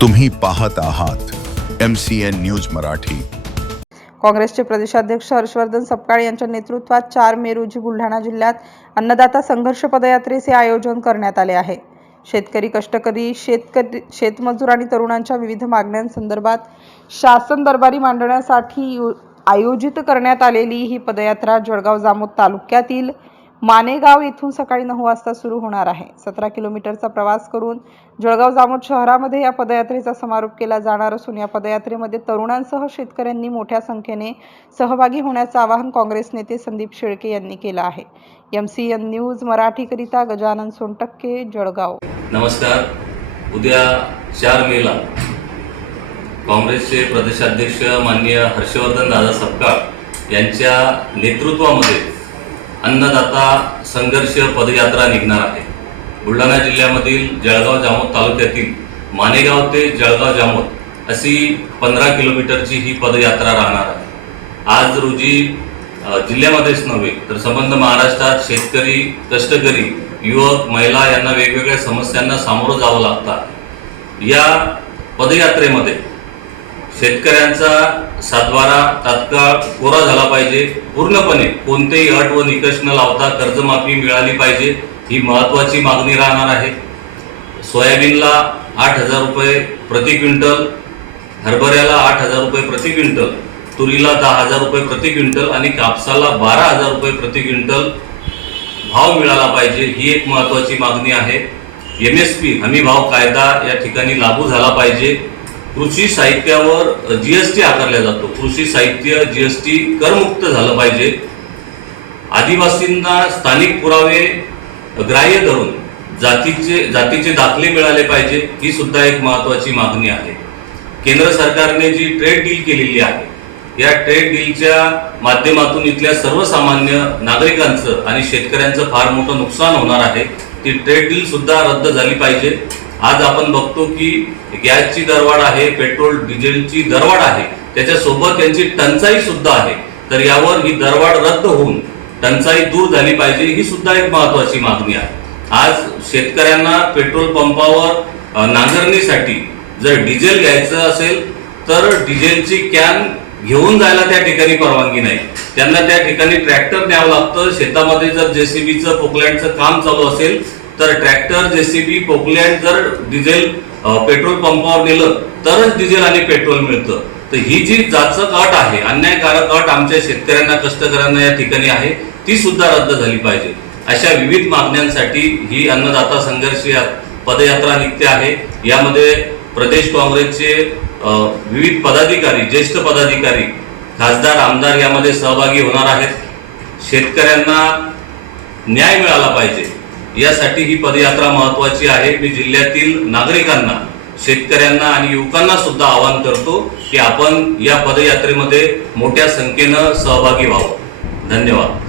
तुम्ही पाहत आहात MCN न्यूज मराठी। काँग्रेसचे प्रदेशाध्यक्ष हर्षवर्धन सपकाळ यांच्या नेतृत्वात 4 मे रोजी बुलढाणा जिल्ह्यात अन्नदाता संघर्ष पदयात्रेचे आयोजन करण्यात आले आहे। शेतकरी, कष्टकरी, शेतमजूर आणि तरुणांच्या विविध मागण्यांसंदर्भात शासन दरबारी मांडण्यासाठी आयोजित करण्यात आलेली ही पदयात्रा जळगाव जामोद तालुक्यातील मानेगाव येथून सकाळी 9 वाजता सुरू होणार आहे। 17 किलोमीटरचा प्रवास करून जळगाव जामोद शहरामध्ये या पदयात्रेचा समारोप केला जाणार असून या पदयात्रेमध्ये तरुणांसह शेतकऱ्यांनी मोठ्या संख्येने सहभागी होण्याचे आवाहन काँग्रेस नेते संदीप शेळके यांनी केले आहे। MCN न्यूज मराठीकरिता गजानन सोनटक्के, जळगाव। नमस्कार। उद्या 4 मेला काँग्रेसचे प्रदेशाध्यक्ष माननीय हर्षवर्धन दादा सपकाळ यांच्या नेतृत्वामध्ये अन्नदाता संघर्ष पदयात्रा निघणार आहे। बुलढाणा जिल्ह्यामधील जळगाव जामोद तालुक्यातील मानेगाव ते जळगाव जामोद अशी 15 किलोमीटरची ही पदयात्रा राहणार आहे। आज रोजी जिल्ह्यामध्येच नव्हे तर संबंध महाराष्ट्रात शेतकरी, कष्टकरी, युवक, महिला यांना वेगवेगळ्या समस्यांना सामोरं जावं लागतं। या पदयात्रेमध्ये शेतकऱ्यांचा सातबारा तात्काळ कोरा झाला पाहिजे। पूर्णपणे कोणतेही अट व निकष न लावता कर्जमाफी मिळाली पाहिजे, ही महत्त्वाची मागणी राहणार आहे। सोयाबीनला 8,000 रुपये प्रति क्विंटल, हरभऱ्याला 8,000 रुपये प्रति क्विंटल, तुरीला 10,000 रुपये प्रति क्विंटल आणि कापसाला 12,000 रुपये प्रति क्विंटल भाव मिळाला पाहिजे, ही एक महत्त्वाची मागणी आहे। MSP हमी भाव कायदा या ठिकाणी लागू झाला पाहिजे। कृषी साहित्यावर GST आकारला जातो, कृषी साहित्य GST करमुक्त झालं पाहिजे। आदिवासींना स्थानिक पुरावे ग्राह्य धरून जातीचे दाखले मिळाले पाहिजे, ही सुद्धा एक महत्त्वाची मागणी आहे। केंद्र सरकारने जी ट्रेड डील केलेली आहे, या ट्रेड डीलच्या माध्यमातून इथल्या सर्वसामान्य नागरिकांचं आणि शेतकऱ्यांचं फार मोठं नुकसान होणार आहे। ती ट्रेड डील सुद्धा रद्द झाली पाहिजे। आज आपण बघतो की गॅसची दरवाढ आहे, पेट्रोल डिझेलची दरवाढ आहे, त्याच्यासोबत त्यांची टंचाई सुद्धा आहे। तर यावर ही दरवाढ रद्द होऊन टंचाई दूर झाली पाहिजे, ही सुद्धा एक महत्त्वाची मागणी आहे। आज शेतकऱ्यांना पेट्रोल पंपावर नांगरणीसाठी जर डिझेल घ्यायचं असेल तर डिझेलची कॅन घेऊन जायला त्या ठिकाणी परवानगी नाही, त्यांना त्या ठिकाणी ट्रॅक्टर न्यावं लागतं। शेतामध्ये जर JCBचं पोकलँडचं काम चालू असेल तर ट्रॅक्टर, JCB, पोकलँड जर डिझेल पेट्रोल पंपावर नेलं तरच डिझेल आणि पेट्रोल मिळतं। तर ही जी जाचक अट आहे, अन्यायकारक अट आमच्या शेतकऱ्यांना, कष्टकऱ्यांना या ठिकाणी आहे, ती सुद्धा रद्द झाली पाहिजे। अशा विविध मागण्यांसाठी ही अन्नदाता संघर्ष पदयात्रा निघते आहे। यामध्ये प्रदेश काँग्रेसचे विविध पदाधिकारी, ज्येष्ठ पदाधिकारी, खासदार, आमदार यामध्ये सहभागी होणार आहेत। शेतकऱ्यांना न्याय मिळाला पाहिजे यासाठी ही पदयात्रा महत्त्वाची आहे। मी जिल्ह्यातील नागरिकांना, शेतकऱ्यांना आणि युवकांना सुद्धा आवाहन करतो की आपण या पदयात्रेमध्ये मोठ्या संख्येनं सहभागी व्हावं। धन्यवाद।